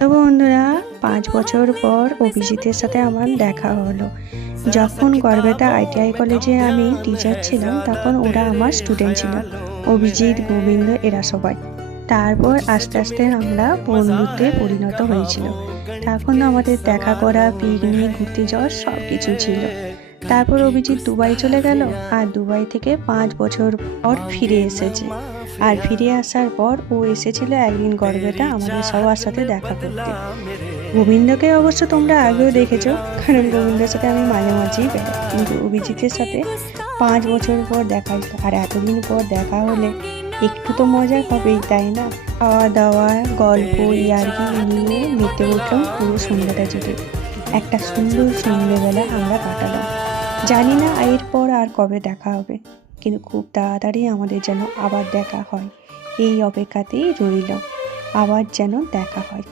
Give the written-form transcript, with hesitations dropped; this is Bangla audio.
তো বন্ধুরা, 5 বছর পর অভিজিতের সাথে আমার দেখা হলো। যখন গড়বেতা ITI কলেজে আমি টিচার ছিলাম, তখন ওরা আমার স্টুডেন্ট ছিল, অভিজিৎ, গোবিন্দ, এরা সবাই। তারপর আস্তে আস্তে আমরা বন্ধুত্বে পরিণত হয়েছিল। তখন আমাদের দেখা করা, পিকনিক, ঘুরতে যাওয়া সব কিছু ছিল। তারপর অভিজিৎ দুবাই চলে গেল, আর দুবাই থেকে 5 বছর পর ফিরে এসেছে। আর ফিরে আসার পর ও এসেছিল একদিন গড়বেতা আমাদের সবার সাথে দেখা করতে। গোবিন্দকে অবশ্য তোমরা আগেও দেখেছো, কারণ গোবিন্দের সাথে আমি মাঝে মাঝেই বেরোই। কিন্তু অভিজিতের সাথে 5 বছর পর দেখা হলো, আর এতদিন পর দেখা হলে একটু তো মজা হবেই, তাই না? খাওয়া দাওয়া, গল্প, ইয়ার্কি নিয়ে মেতে উঠলাম পুরো সন্ধ্যাটা জুড়ে। একটা সুন্দর সন্ধ্যেবেলা আমরা কাটালাম। জানি না এরপর আর কবে দেখা হবে, কিন্তু খুব তাড়াতাড়ি আমাদের যেন আবার দেখা হয়, এই অপেক্ষাতেই রইলাম। আবার যেন দেখা হয়।